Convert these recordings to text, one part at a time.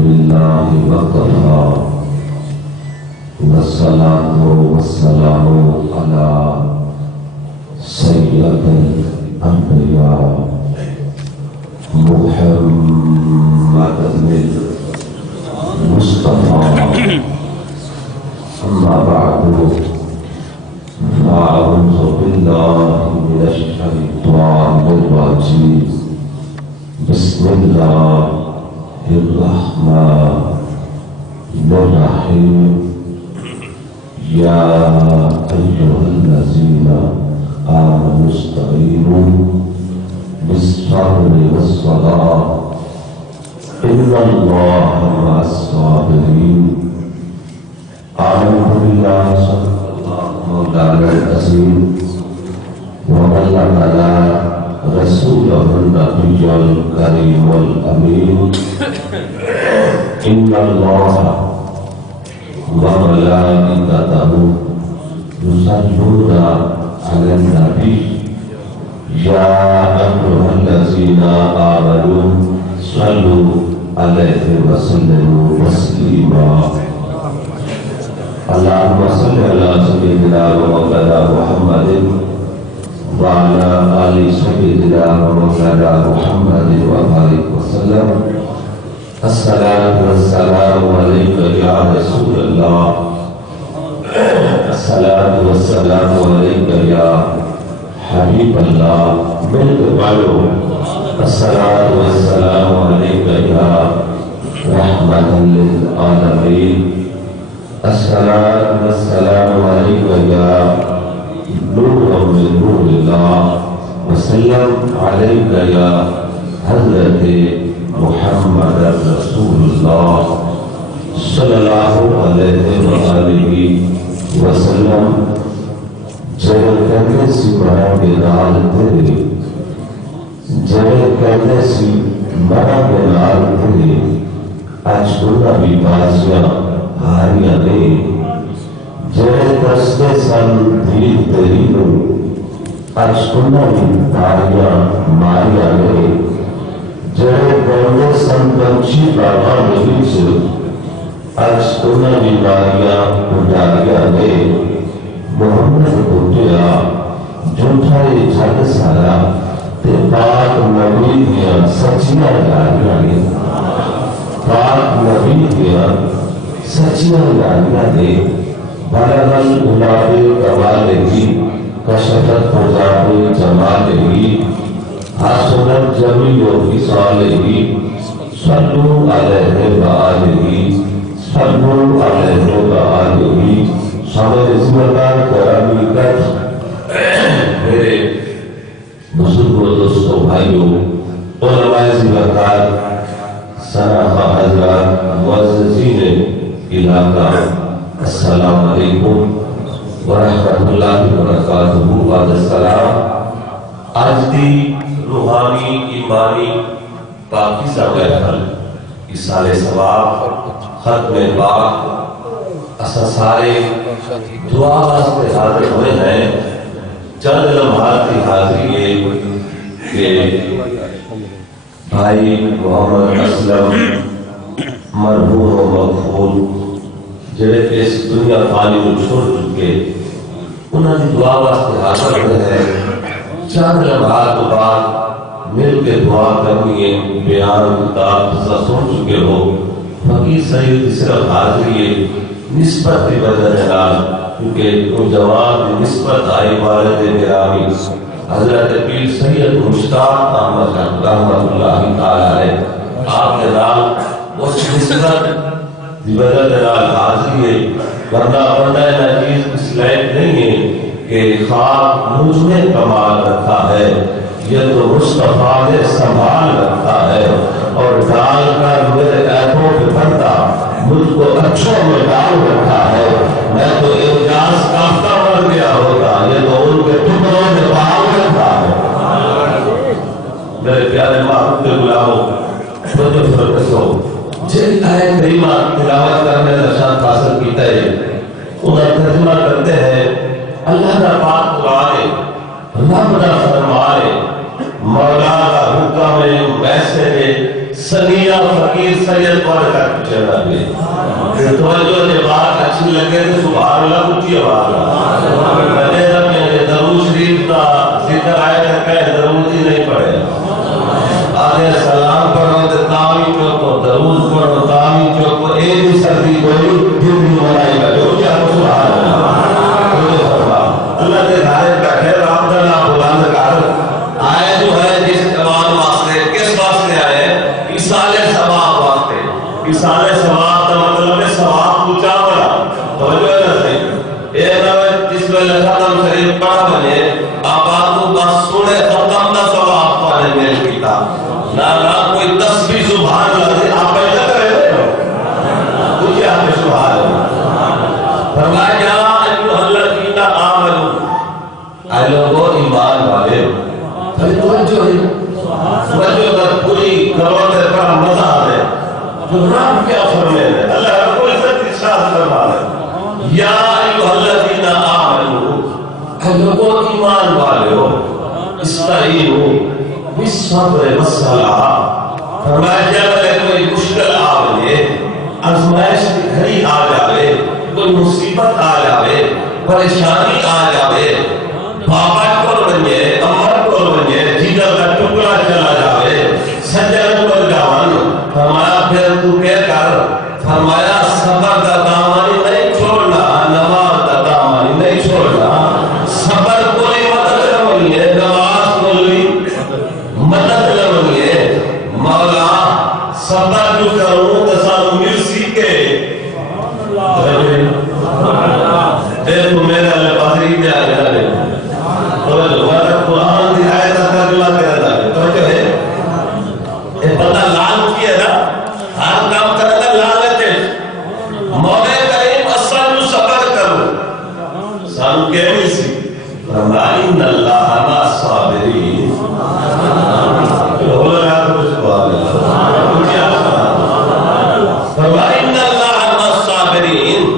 لله وكفى والصلاة والسلام على سيد الأنبياء محمد المصطفى أما بعد فأعوذ بالله من الشيطان الرجيم بسم الله الرحمن الرحيم يا أيها الذين آمنوا استعينوا بالصبر والصلاة إن الله مع الصابرين. أعوذ بالله صدق الله مولانا العظيم وبلغنا رسوله النبي الكريم الأمين. إن الله وملائكته يصلون على النبي يا أيها الذين آمنوا صلوا عليه وسلموا تسليما. اللهم صل على سيدنا ومولانا محمد وعلى آل سيدنا ومولانا محمد وبارك وسلم. الصلاة والسلام عليك يا رسول الله. الصلاة والسلام عليك يا حبيب الله. ملک والو الصلاة والسلام عليك يا رحمة للعالمين. الصلاة والسلام عليك يا نور من نور الله. وسلم عليك يا حضرت محمد رسول الله صلی اللہ علیہ وآلہ وسلم. جب کہنے سی بڑا بینال تیرے، جب کہنے سی بڑا بینال تیرے، آج کنا بھی بازیاں ہاریاں نے، جب دستے سن دیر تیری نو، آج کنا بھی تاریاں ماریاں نے، جڑے بولے سن پنچھی بابا نہیں سے آج کنا بیماریاں اٹھاریاں نے. محمد اٹھیا جھوٹھائی جھگ سارا تے پاک نبی دیا سچیاں یاریاں نے. پاک نبی دیا سچیاں یاریاں نے. بلغل اولاد کمالہی کشفت حجاب جمالہی حسنت جمیع خصالہ. صلوا علیہ وآلہ صلوا علیہ وآلہ. سامنے ذمہ کرامی کر میرے بزرگوں دوستوں بھائیوں علماء ذمہ سناخہ حضرات معززین علاقہ السلام علیکم ورحمۃ اللہ وبرکاتہ. بعد السلام. آج دی روحانی ایمانی پاکیزہ محفل ایصال ثواب ختم پاک اسا سارے دعا واسطے حاضر ہوئے ہیں. چند لمحات کی حاضری ہے کہ بھائی محمد اسلم مرحوم و مغفور جڑے اس دنیا فانی کو چھوڑ چکے انہوں نے دعا واسطے حاضر ہوئے ہیں. چند لمحات بعد مل کے دعا کرنی ہے. بیان کتاب سن چکے ہو. فقیر سید صرف حاضری ہے نسبت کی وجہ جلال کیونکہ وہ جواب نسبت آئی والد گرامی حضرت پیر سید مشتاق احمد رحمت اللہ تعالی ہے. آپ کے نام اس نسبت کی وجہ جلال حاضری ہے. ورنہ نجیز اس لائق نہیں ہے کہ خواب مجھ میں کمال رکھا ہے، یہ تو مصطفیٰ نے سنبھال رکھا ہے اور ڈال کر میرے عیبوں پہ پردہ مجھ کو اچھوں میں ڈال رکھا ہے. میں تو اعجاز کافتہ بن گیا ہوتا، یہ تو ان کے ٹکڑوں میں بحال رکھا ہے. میرے پیارے محبوب کے غلاموں چھوٹے فرقسوں جن آئے کریمہ تلاوت کرنے نشان حاصل کیتا ہے انہیں ترجمہ کرتے ہیں. اللہ کا پاک قرآن رب دا فرمائے مولا کا حکم اللہ اونچی آواز پہلے جب میں درود شریف کا ذکر آئے تو کہے درود ہی نہیں پڑھے آگے سلام پڑھو تو تاوی چوکو درود پڑھو تاوی چوکو ایک بھی سردی کوئی جتنی ملائی کا جو کیا سبحان اللہ کے گھارے بیٹھے رام کا نام بلند کر آئے جو ہے جس ایمان واسطے کس واسطے آئے ایصال ثواب واسطے ایصال ثواب کا مطلب ہے ثواب پوچھا بڑا توجہ ہے نا صحیح اے نوے جس ویلے ختم شریف پڑھا بنے آپ کو بس سنے ختم کا ثواب پانے مل کیتا نہ کوئی تسبیح سبحان اللہ آپ پہلے کرے ہو کچھ آپ نے سبحان اللہ فرمایا یا ایھا الذین آمنوا اے لوگوں ایمان والے توجہ ہے توجہ کر پوری کرو تے بڑا مزہ آئے جو رب کیا فرمائے اللہ رب العزت ارشاد فرما رہے یا ایھا الذین آمنوا اے لوگوں ایمان والے ہو استعینوا بالصبر والصلاۃ فرمایا جب کوئی مشکل آوے آزمائش کی گھڑی آ جاوے کوئی مصیبت آ جاوے پریشانی آ جاوے بابا کو بنجے امر کو بنجے جگر کا ٹکڑا چلا جاوے سجن پر جوان فرمایا پھر تو کیا کر فرمایا صبر کا دامن نہیں چھوڑنا نماز کا دامن نہیں چھوڑنا صبر کوئی مدد نہیں ہے نماز کوئی مدد نہیں ہے مولا صبر جو کروں تو سانو مل سیکھے دیکھو میرا لبادری میں آ جانے قرآن دی آیت ترجمہ کرنا ہے توجہ ہے یہ پتہ لال کی ہے نا ہر کام کرنا لالچ ہے مولا کریم اصل جو صبر کرو سانو کہنی سی فرمایا ان اللہ مع الصابرین بولو نا تو سبحان اللہ فرمایا ان اللہ مع الصابرین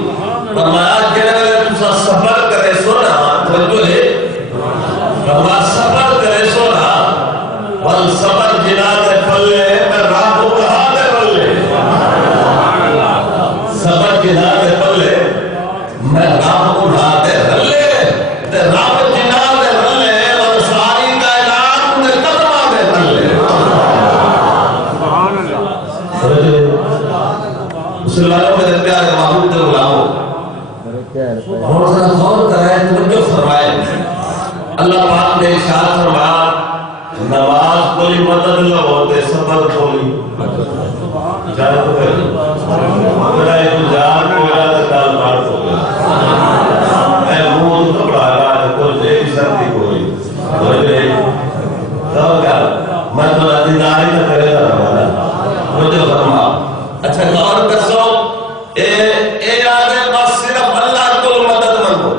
فرمایا جنہوں نے صبر کرے سونا توجہ ہے فرما صبر کرے سونا والصبر جنات پلے میں راہ اڑا دے پلے صبر جنات پلے میں راہ اڑا دے پلے تے راہ جنات پلے اور ساری کائنات میں قدمہ دے پلے سبحان اللہ مسلمانوں میں پیارے محبوب کے غلاموں اور ذرا غور کرائے توجہ فرمائے اللہ پاک نے ارشاد فرمایا نماز کوئی مدد نہ ہوتے صبر کوئی جائے تو پھر میرا ایک جان کو میرا دکال بارت ہو گیا اے مون کپڑا رہا ہے کوئی ایک سردی کوئی تو کیا میں تو دیداری نہ کرے گا رہا مجھے فرما اچھا غور کر سو اے آگے بس صرف اللہ کو مدد منگو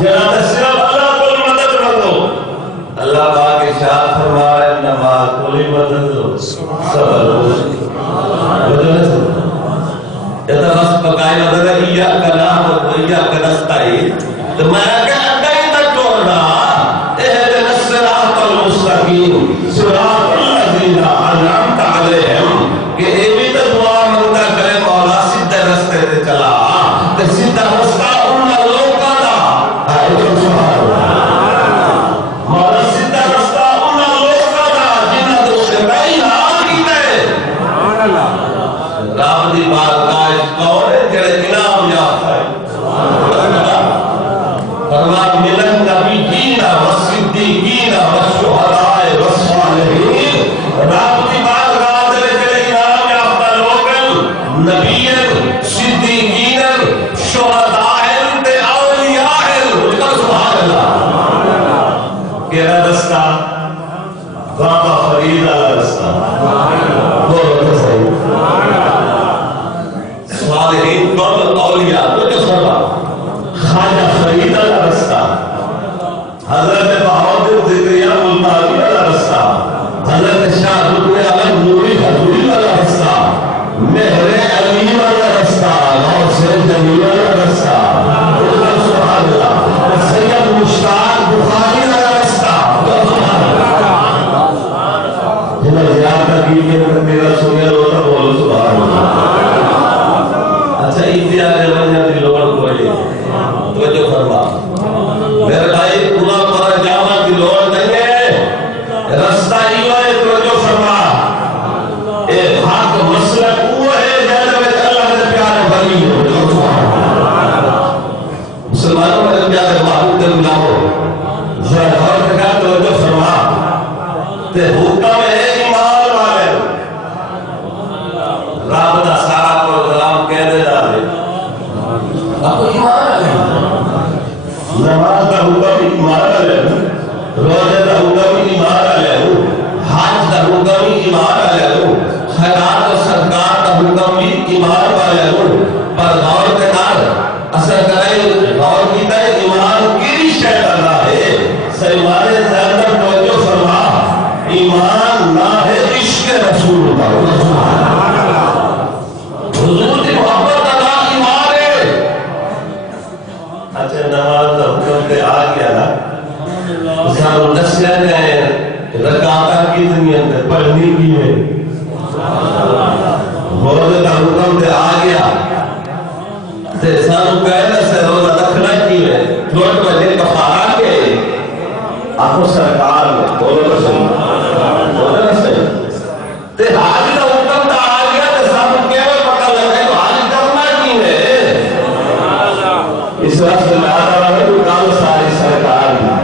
جناب صرف اللہ کو مدد منگو اللہ پاک ارشاد فرمائے نماز کوئی مدد لو صبر لو یہ تو بس بقائی مدد ہے ایاک نعبد و ایاک نستعین تو میں کہا کہیں تک چھوڑ رہا اہدنا الصراط المستقیم صراط الذین انعمت علیہم کہ اے بھی تو دعا منگتا کرے مولا سیدھے راستے پہ چلا تے سیدھا راستہ ان لوگوں کا ہے جو سبحان اللہ مولا سیدھا راستہ ان لوگوں کا جنہاں تو سے نہیں کی ہے سبحان اللہ رب دی بارگاہ کون ہے جڑے انعام یافتہ ہے سبحان اللہ فرمایا ملن نبیین و صدیقین و شہداء و صالحین رب دی بارگاہ دے جڑے انعام یافتہ لوگ نبیین صدیقین شہداء تے اولیاء سبحان اللہ کیڑا رستہ بابا فرید والا رستہ بولو تو صحیح صالحین کون اولیاء تو جو فرما خواجہ فرید والا رستہ حضرت بہاؤدین ذکریہ ملتانی والا رستہ حضرت شاہ رکن عالم نوری حضوری والا رستہ مہر علی والا رستہ غوث جمیل والا رستہ سبحان اللہ سید مشتاق بخاری والا رستہ جنہوں زیادہ کی کہ میرا سنیا روتا بولو سبحان اللہ ہے آپ کو ایمان ہے نماز کا حکم ایمان ہے روزے کا حکم ایمان ہے حج کا حکم ایمان ہے خیرات و صدقات کا حکم بھی ایمان والے پر غور کے نال اثر کرے غور کی تے ایمان کی شے کرنا ہے سیمانے زیادہ توجہ فرما ایمان نہ ہے عشق رسول اللہ حضور کی محبت کا نام ایمان ہے اچھا نماز کا حکم تے آ گیا نا سانو دسیا گئے رکعتاں کتنی ہیں پڑھنی کی ہے روزے کا حکم تے آ گیا تے سانو کہنا سے روزہ رکھنا کی ہے تھوڑے بجے کفارہ کے آپ سرکار میں بولو نہ صحیح بولو نہ صحیح تے حج کا حکم تے آ گیا تے سانو کیویں پتہ لگے تو حج کرنا کی ہے اس واسطے میں آتا رہا ہوں کام ساری سرکار میں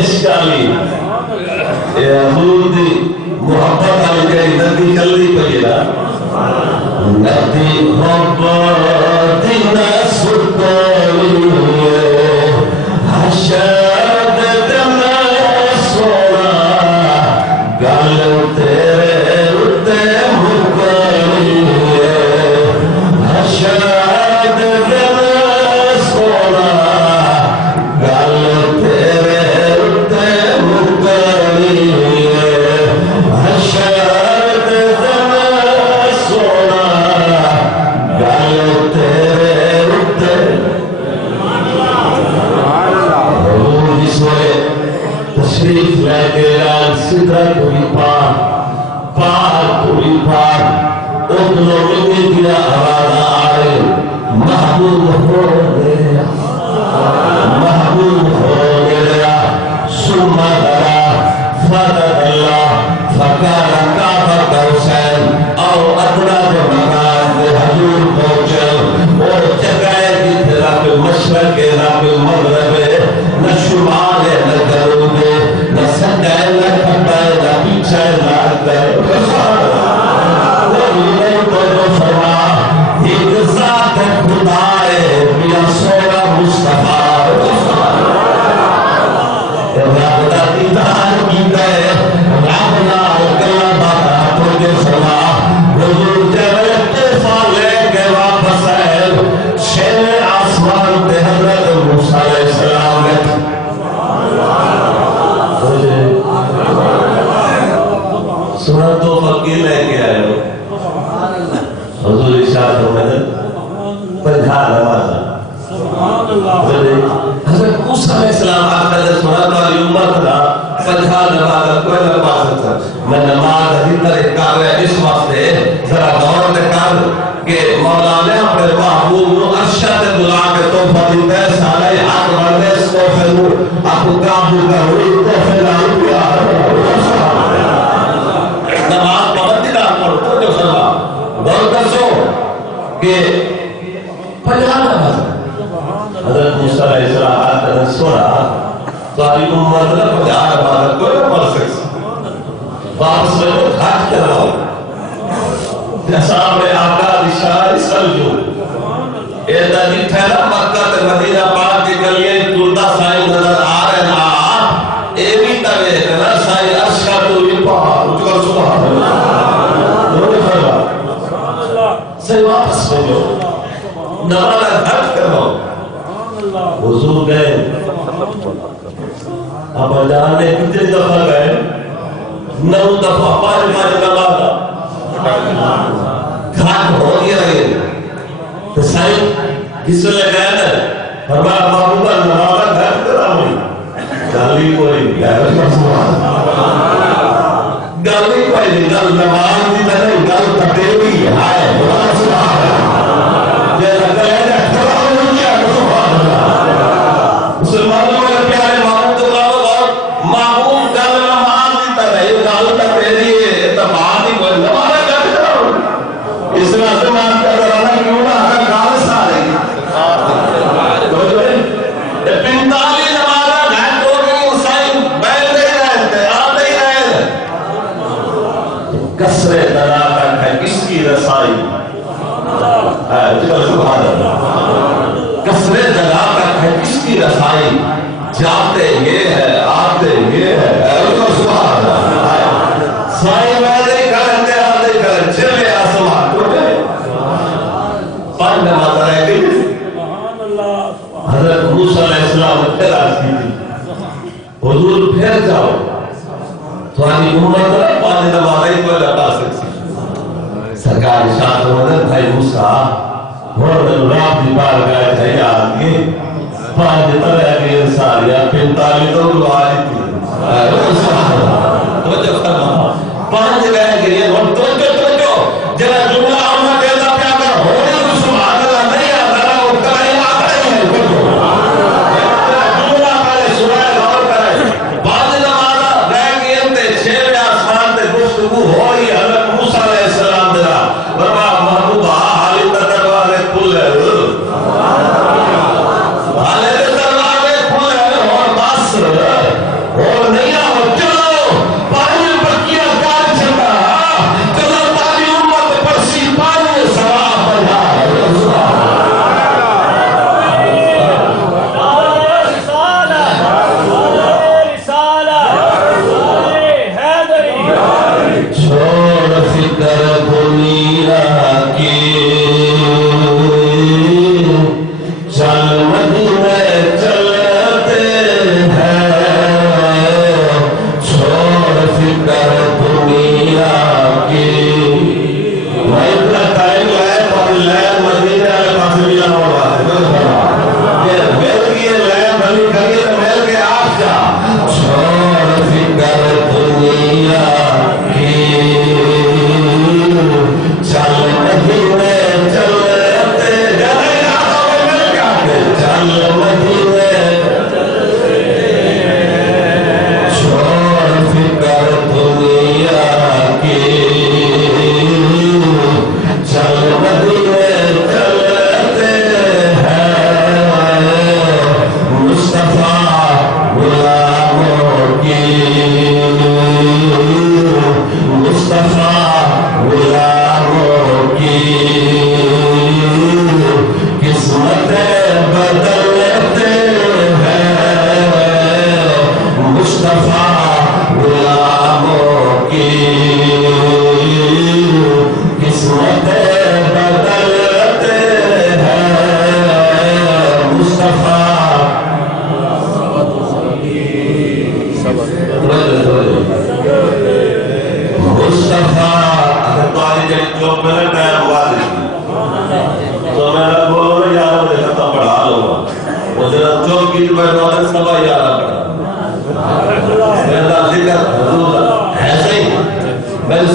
عشقالی حضور دی محبت آلی گئی ندی چلدی پئی نا ندی محبت نسکولی حشد دن سونا گل تیرے رتے مکلی حشد دن سونا گل تیرے رتے مکلی حشد دن سونا گل تیرے رتے حضور اس وقت تشریف لے کے ران سدرت ہوئی پار ہوئی پار ادھنوں ملی دیا آرادہ آئے محبوب ہو گیا محبوب ہو گیا سمہ درہ فدد اللہ فکارہ کعبہ کا حسین او ادنا جو مکان دے حضور پہنچل اور جگہ کی رب مشرق رب مغرب نہ شمال نہ جنوب نہ سجدہ نہ کھٹا نہ پیچھے نہ اندر وہی نے تو فرما ایک ذات خدا ہے میرا سونا مصطفیٰ رب دا دیدار کیتا ہے رب نال گلاں باتاں توجہ فرما حضور جب اکتفا لے کے واپس آئے شیر آسمان تے حضرت موسیٰ علیہ السلام نے سنہ تو فقیر لے کے آئے ہو حضور ارشاد فرماتے پنجھا نمازہ حضرت موسیٰ علیہ السلام آخر سے سنہ تو علی امت تھا پنجھا نمازہ کوئی نماز تھا میں نماز حدیثر ایک کار رہے اس وقت ذرا دور نے کار کہ مولا نے اپنے محبوب نو ارشد بلا کے توفہ دیتے سالے حق والے اس توفہ نو اپو کابو کا ہوئی توفہ لائے پیار نماز پابندی دا پڑھو تو جو فرما غور کر سو کہ پنجھا نماز حضرت موسیٰ علیہ السلام آتا نے سونا تو آئی امت نے پنجھا نماز کوئی نہ پڑھ سکتا واپس میں وہ کھاٹ کر رہا ہوں نصاب آقا دشار سلجو ایدہ جی ٹھہرا مکہ تے مدینہ پاک کی گلیاں تردہ سائیں نظر آ رہے نا ایوی تاوے کنا سائیں عرشہ تو بھی پہا اچھکر سبحان اللہ دونوں فرما سے واپس میں جو نمانا گھٹ کر رہا ہوں حضور گئے اب جانے کتنے دفعہ گئے 9 دفعہ 5 نمازہ گھاٹ ہو گیا رہے تو سائن کس لئے گئے نا فرمایا محبوبہ نمازہ گھاٹ کرا ہوئی گالی کوئی گالی کوئی گل نماز دی نہیں گل تبیوی آئے جیسا کہے نا کھڑا ہوئی کیا سبحان اللہ مسلمانوں میں پیارے محبوب اللہ محبوب گل نماز دی نہیں گل تبیوی اعتماد ہی کوئی نماز اس میں آسمان کا درانا کیوں نہ آگا گال سارے گی 45 نمازہ گھنٹ ہو گئی حسین بیل دے رہے تھے آتے ہی رہے کسرے دلالت ہے کس کی رسائی سبحان اللہ کسرے دلالت ہے کس کی رسائی جاتے یہ ہے آتے یہ ہے سبحان اللہ سائی ویدے کرتے آتے کرتے چھلے آسمان کو گئے 5 نمازہ رہ گئی حضرت موسیٰ علیہ السلام پھر آج کی تھی حضور پھر جاؤ تو آنی امت 5 نمازہ ہی کوئی لگا سکتی سرکار اشارت مدد بھائی موسیٰ مرد راب دی بار گئے تھے یاد گئے 5 طرح کے انسانیہ 45 تو روحانی تھی تو جب فرما 5 گئے گئے اور تو جنہ جملہ آمنا کہتا پیا کر ہونے کو سبحان اللہ نہیں آتا وہ کرے آتا ہی ہے جملہ پہلے سنائے غور کرے 5 نمازہ رہ گئے تھے 6 آسمان تے گفتگو ہوئی حضرت موسیٰ علیہ السلام دینا ورمہ محبوبہ حالی تدروارے کھل ہے حالی تدروارے کھل ہے اور بس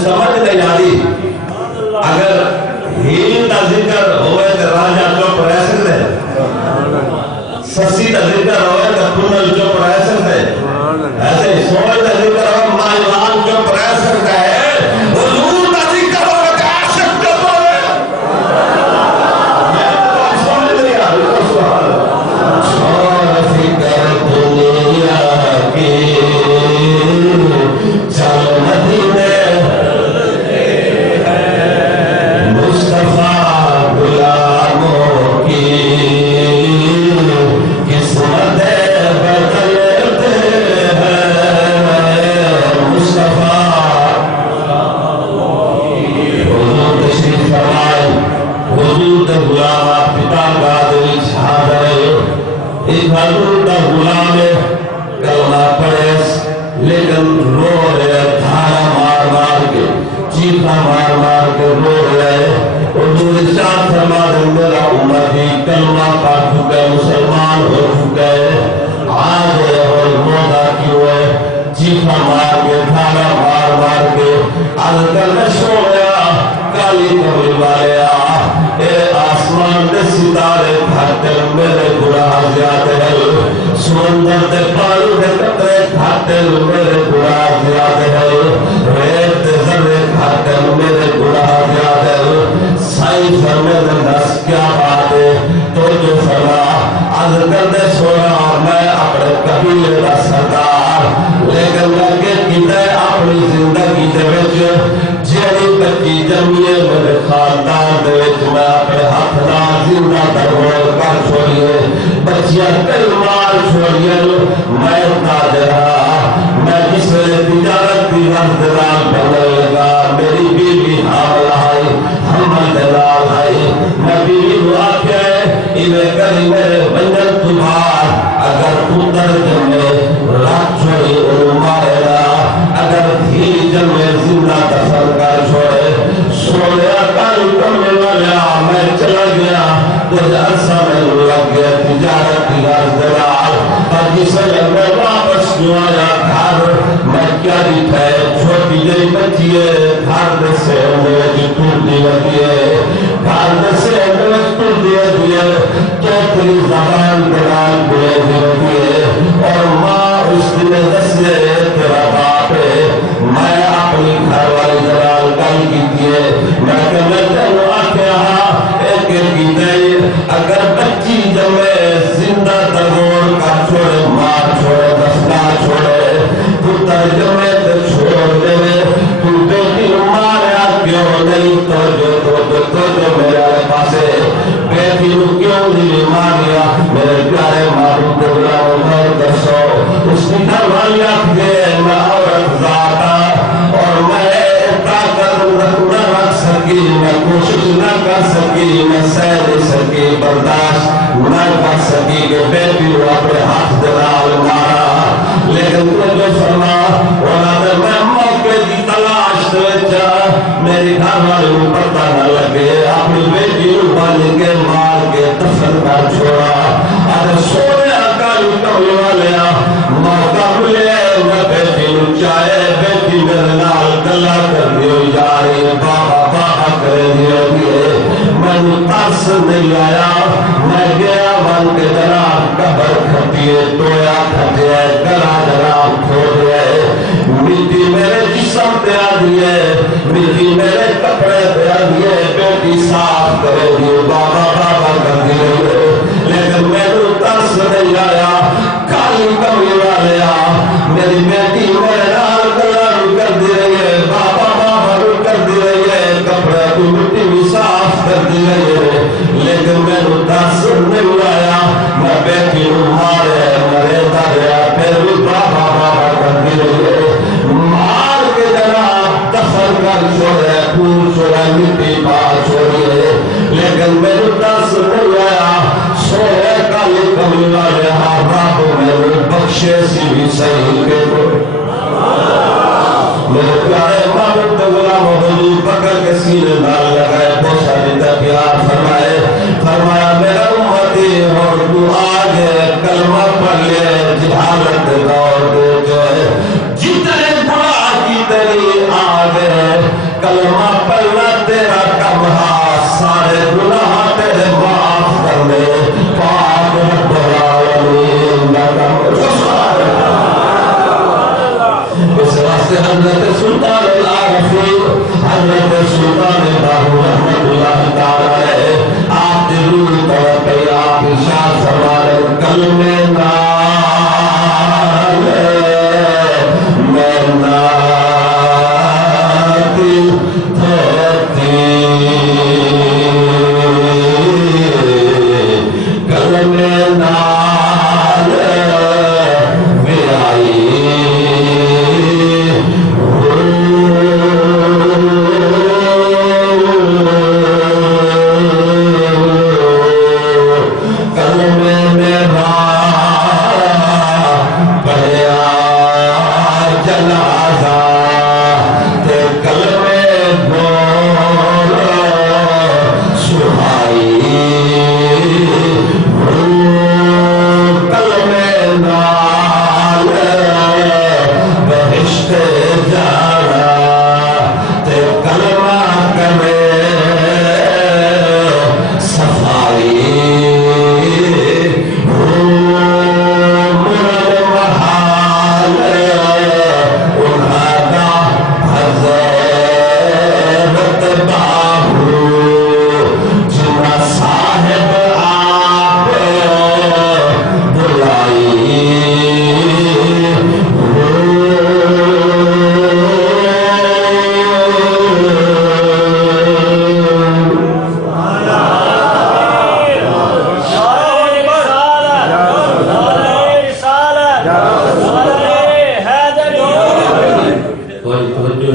سمجھ نہیں آتی اگر ہیل کا ذکر ہوئے تو راجہ چپ رہ سکتے سسی کا ذکر ہوئے تو کنل چپ رہ سکتے ایسے سوئے کا ذکر ہوئے مائلان چپ رہ سکتا ہے حضور کا ذکر ہوئے تو عاشق چپ ہوئے میں تو سمجھ نہیں آتی سبحان چھوڑ فکر دنیا کی چل مدینے غلام کلمہ پڑھے لیکن رو رہے دھارا مار مار کے چیخا مار مار کے رو رہے حضور ارشاد فرما دے میرا امتی کلمہ پڑھ چکے مسلمان ہو چکے آج اور مودا کیوں ہے چیخا مار کے دھارا مار مار کے آج کل نشو گیا کالی کمل والے اے آسمان دے ستارے گھاٹے میرے گناہ زیادہ ہے سمندر دے پانی دے قطرے گھاٹے میرے گناہ زیادہ ہے ریت دے ذرے گھاٹے میرے گناہ زیادہ ہے سائی فرمے دے نس کیا بات ہے تو جو فرما آج کر دے سونا اور میں اپنے قبیلے دا سردار لیکن لگے کیتے اپنی زندگی دے وچ جیڑی بچی جمیے میرے خاندان دے وچ میں اپنے ہاتھ نال زندہ درمول کر چھوڑیے بچیاں کئی مال چھوڑیے میں تاجرہ میں جس ویلے تجارت کی رفت نال بننے لگا میری بیوی حاملہ آئی حمل دلال آئی میں بیوی کو آکھیا ہے انہیں کری میرے بنجن تمہار اگر پتر جمے رات چھوڑی انہوں مارے گا اگر دھی جمے زندہ دفن کر چھوڑے سونے اکالی کمنے والے میں چلا گیا کچھ عرصہ میں لگ گیا تجارت کی غرض دلال پر جس وجہ میں واپس جو آیا گھر میں کیا دیتا ہے چھوٹی جی بچی ہے گھر سے میرے جو ٹوٹی لگی ہے گھر سے میرے ٹوٹی لگی ہے تو تیری زبان دلال بلے لگی ہے اور ماں اس دن دسے تیرا باپ ہے میں اپنی گھر والی دلال کل کی تیے میں کہ میں تینوں آکھیا ایک کی دئی اگر بچی جمے زندہ تگوڑ کا چھوڑے ماں چھوڑے دستا چھوڑے پتر جمے تو چھوڑ دے تو بیٹی ماریا کیوں نہیں تو جو میرے پاسے بیٹی نو کیوں نہیں ماریا میرے پیارے مارو دلہ عمر دسو اس کی گھر والی آکھے میں عورت ذاتا اور میں طاقت نہ رکھ سکی میں کوشش نہ کر سکی میں سہ نہیں سکی برداشت نہ کر سکی کہ بیٹی وہ اپنے ہاتھ دلال مارا لیکن تو جو فرما اولاد میں موقع کی تلاش دوچا میری گھر والی پتہ نہ لگے اپنی بیٹی بن کے مار کے دفن کر چھوڑا اگر سونے اکالی کملی والے موقع ملے میں بیٹی چاہے بیٹی میرے نال گلا کر دیو یاری بابا بابا کرے دیو میں ترس نہیں آیا میں گیا من کے جناب قبر کھٹیے تویا کھٹیے گلا جناب کھوڑے مٹی میرے جسم پہ آ دیئے مٹی میرے کپڑے پہ آ دیئے بیٹی صاف کرے دیو بابا بابا کر دیو لیکن میں ترس نہیں آیا کالی کمی والے میری بیٹی میرے نال گلا کر دی رہی ہے بابا بابا کر دی رہی ہے کپڑے کی مٹی بھی صاف کر دی رہی ہے لیکن میں ترس نہیں آیا میں بیٹی مارے مرے داریا پھر بھی بابا بابا کر دی رہی ہے مار کے جناب دفن کر چھوڑے پھول چھوڑے مٹی بار چھوڑیے لیکن میں ترس نہیں آیا سوئے کالی کمی والے رب میرے بخشے سی بھی صحیح کے میرے پیارے محبوب غلام حضور پکڑ کے سینے نال لگائے بوسہ دیتا پیار فرمایا میرا امتی اور تو آگے کلمہ پڑھ لے جہالت دور دے جو ہے جتنے بڑا کی تری آگے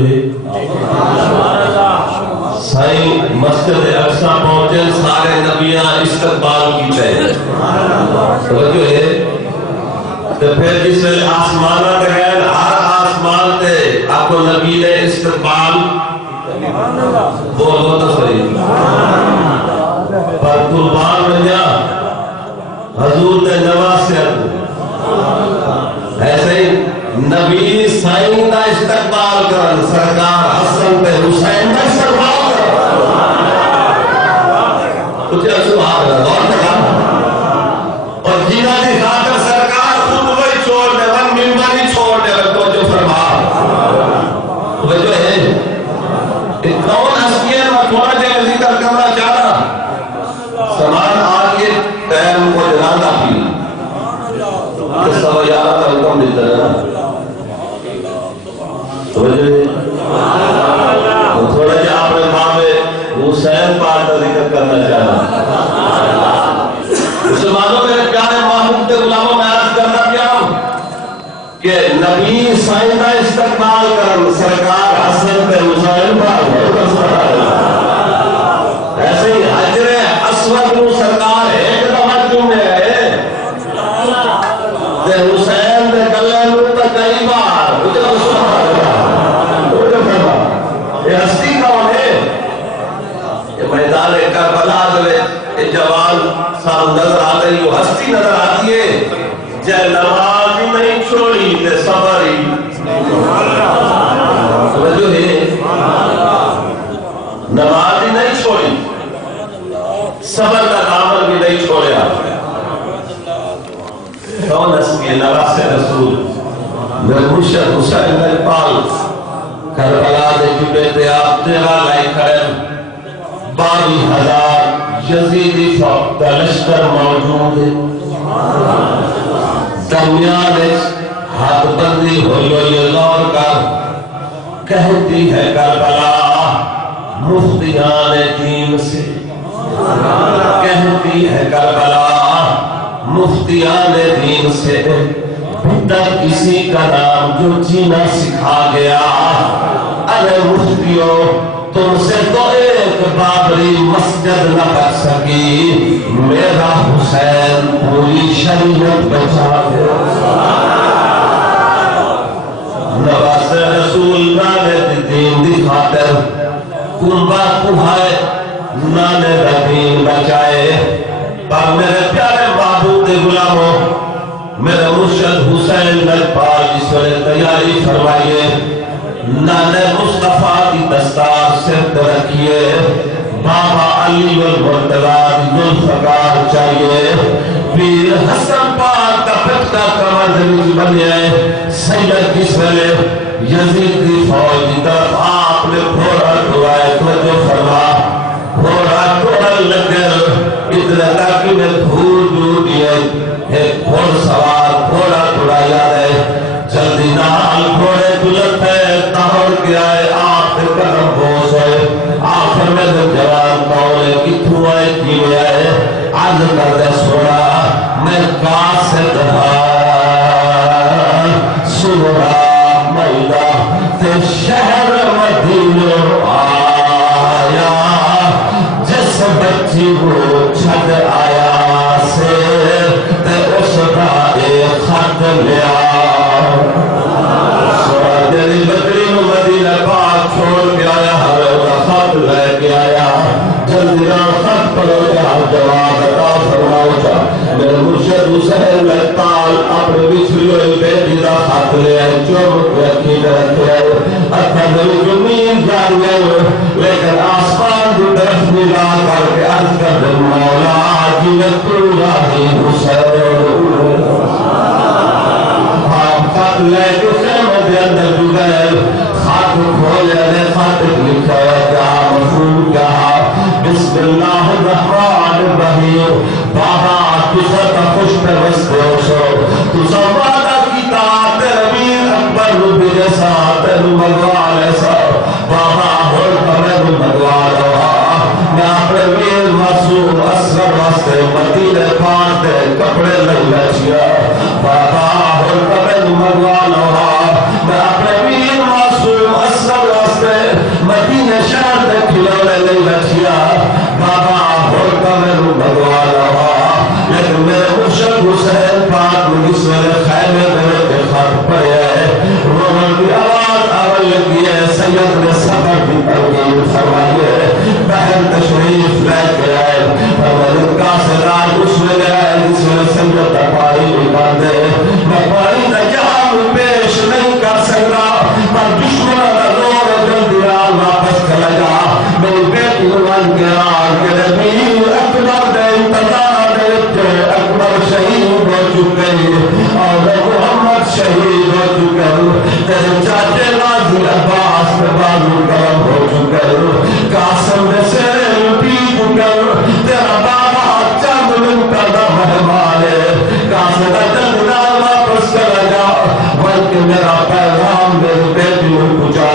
ہے سائیں مسجد اقصی پہنچے سارے نبیاں استقبال کیتے ہیں توجہ ہے تو پھر جس ویلے آسمانہ تے گئے ہر آسمان تے آپ کو نبی نے استقبال بولو تو صحیح پر قربان بنیا حضور تے نواسیت ایسے ہی نبی سائیں دا استقبال کرن سرکار حسن تے حسین دا استقبال کرن کچھ سبحان اللہ غور کرا اور جنہ دی خاطر سرکار خطبہ چھوڑ دے ون منبر ہی چھوڑ دے ون تو جو فرما وہ جو ہے کون ہستیاں میں تھوڑا جگہ ذکر کرنا چاہتا سامان آگے ٹائم کو جنانا بھی اس طرح یارہ کا حکم دیتا ہے تھوڑا جا اپنے باب حسین پاک کا ذکر کرنا چاہتا مسلمانوں میرے پیارے محبوب کے غلاموں میں عرض کرنا پیارا کہ نبی سائیں کا استقبال کرن سرکار حسن پہ حسین پاک ایسے ہی حجر اسود کو سرکار ایک دفعہ کیوں میں آئے کہ حسین دے گلے میں تو کئی بار مجھے یہ ہستی کون ہے یہ میدان کربلا دے یہ جوان صاحب نظر آتے ہیں وہ ہستی نظر آتی ہے جے نماز ہی نہیں چھوڑی تے صبر ہی جو ہے نماز ہی نہیں چھوڑی صبر کا عمل بھی نہیں چھوڑیا کون ہستی نواز رسول مرشد حسین الپال کربلا دے جبے تے آپ تیرا لائی کھڑے 22,000 یزیدی فوق لشکر موجود ہے درمیان ہاتھ بندی ہوئی غور کر کہتی ہے کربلا مفتیان دین سے کہتی ہے کربلا مفتیان دین سے تب کسی کا نام جو جینا سکھا گیا ارے مفتیوں تم سے تو ایک بابری مسجد نہ کر سکی میرا حسین پوری شریعت بچا گیا نواز رسول نانے دین دی خاطر کنبا کھائے نانے دین بچائے پر میرے پیارے محبوب دے غلاموں میرے مرشد حسین الپال جس وقت تیاری فرمائیے نانے مصطفیٰ کی دستار سرد رکھیے بابا علی والمرتضی ذوالفقار چاہیے پیر حسن پاک کا پتہ کمر بنے سید جس ویلے یزید کی فوج کی طرف آپ نے گھوڑا ٹوائے تو جو فرما گھوڑا ٹوڑا لگے اتنا تاکہ میں دھول دور دیے ایک گھوڑ سوار گھوڑا ٹوڑایا ہے جلدی نال گھوڑے دلت ہے تاہر کیا ہے آپ کے قدم بوس ہے آخر میں جو جوان کولے کتھو آئے کیوئے آئے آج کردے سوڑا میں قاسد سورا میدہ تے شہر مدینہ آیا جس بچی وہ چھڑ آیا سے تے اس کا ایک خط لیا سورا دلی بکری مدینہ پاک چھوڑ کے آیا ہر خط لے کے آیا جلدی ران خط پڑھو گیا جواب عطا فرماؤ جا میرے مرشد حسین الپال اپنے بچھلی ہوئی بیٹی دا خط لے آئے چوب کے عقید رکھے آئے اتھا دل زمین جان گئے لیکن آسمان کی طرف نگاہ کر کے عرض کر دے مولا جنت اللہ حسین آپ خط لے کے خیمہ دے اندر جو گئے خط کھولے لے خط لکھا ہے کیا مفہوم کیا بسم اللہ الرحمن الرحیم بابا تُسا تا خوش پر وستے ہو سو تُسا وعدہ کی تاعت ربیر اکبر ربی جیسا تیرو مگوال ایسا بابا ہوئی پرے مگوال ہوا میں اپنے ویر معصوم اصغر واسطے مدینہ پاک دے کپڑے لگ لچیا بابا ہوئی پرے مگوال ہوا میں اپنے ویر معصوم اصغر گران کے نبی اکبر دے انتظار دے اکبر شہید ہو چکے اور محمد شہید ہو چکے تیرے چاچے غازی عباس کے بازو کرم ہو چکے قاسم دے سر پی چکے تیرا بابا چند منٹا دا مہمان ہے قاسم دا چند نال واپس کر جا بلکہ میرا پیغام میرے بیٹی کو پہنچا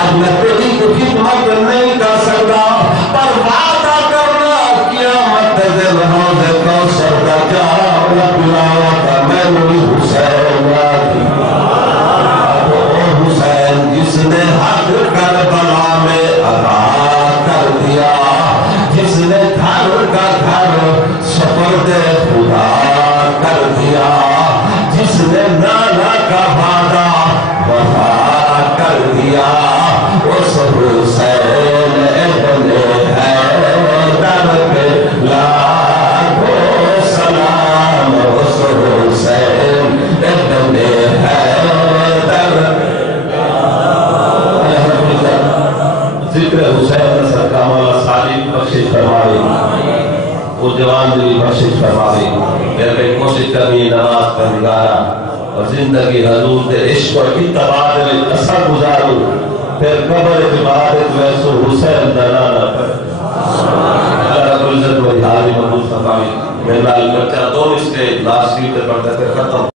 آج میں تیری کو خدمت نہیں کر سکتا پر وعدہ کرنا قیامت دل روز کوثر کا جا پلاوا کا میں نبی حسین حسین جس نے حق کربلا میں ادا کر دیا جس نے گھر کا گھر سپرد خدا کر دیا جس نے نانا کا وعدہ وفا کر دیا اس حسین ابن حیدر پہ لاکھوں سلام اس حسین ابن حیدر ذکر حسین صدقہ مولا صالح بخشش فرمائے وہ جوان دلی بخشش فرمائے میرے بے کوشش کرنی نماز کا نگارا اور زندگی حضور دے عشق اور اتباع میں اثر گزارو پھر قبر عبادت ویسو حسین دلانا پر اللہ رب العزت و حالی محمود فرمائے میرا بچہ دو اس کے لاسٹ ویک پر پڑھتا پھر ختم